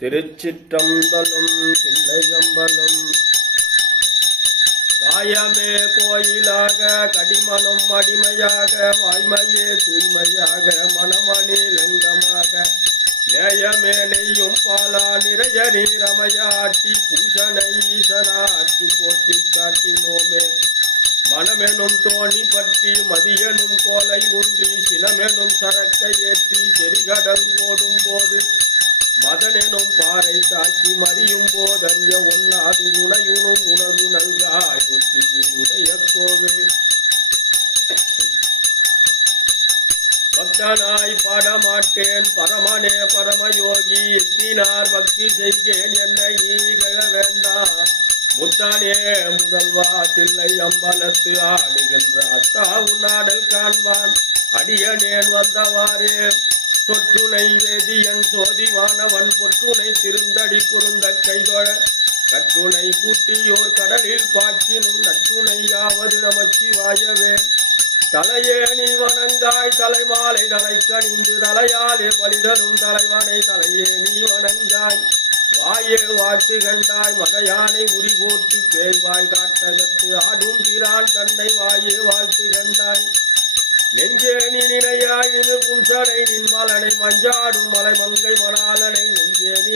திருச்சிற்றம்பலம் தில்லையம்பலம். காயமே கோயிலாக கடிமனம் அடிமையாக வாய்மையே தூய்மையாக மனமணி லங்கமாக நேயமே நெய்யும் பாலா நிறைய நீரமையாட்டி பூஷனை ஈசனாக்கு போட்டி காட்டினோமே. மனமெனும் தோணி பற்றி மதியனும் கோலை உன்றி சினமெனும் சரக்கை ஏற்றி செறிகடல் போடும் போது மதனெனும் பாறை தாக்கி மறியும் போதறிய ஒன்னாது உனையுணும் உணர்வு நல்காய் ஒத்தியுடைய கோவே. பக்தனாய் பாடமாட்டேன் பரமனே பரமயோகி எத்தினார் பக்தி செய்கேன் என்னை நீகழ வேண்டா. முத்தானே முதல்வா தில்லை அம்பலத்து ஆடுகின்ற அத்தா உன்னாடல் காண்பான் அடியனேன் வந்தவாறே. சொற்றுனை வேதியன் சோதிவானவன் பொற்றுனை திருந்தடி பொருந்த கைதொழ கற்றுனை கூட்டியோர் கடலில் பாய்ச்சினும் நற்றுணையாவது நமச்சிவாயவே. தலையே நீ வணங்காய் தலைமாலை தலை கணிந்து தலையாலே பலிதரும் தலைவனை தலையே நீ வணங்காய். வாயே வாழ்த்து கண்டாய் மகையானை உரி போட்டு பேய்வாய் காட்டகத்து ஆடும் பிரான் தன்னை வாயே வாழ்த்து கண்டாய். நெஞ்சே நீ நினையாய் நிமிர் புன்சடை நின்மலனை மஞ்சாடும் மலை மங்கை மணாலனை நெஞ்சே நீ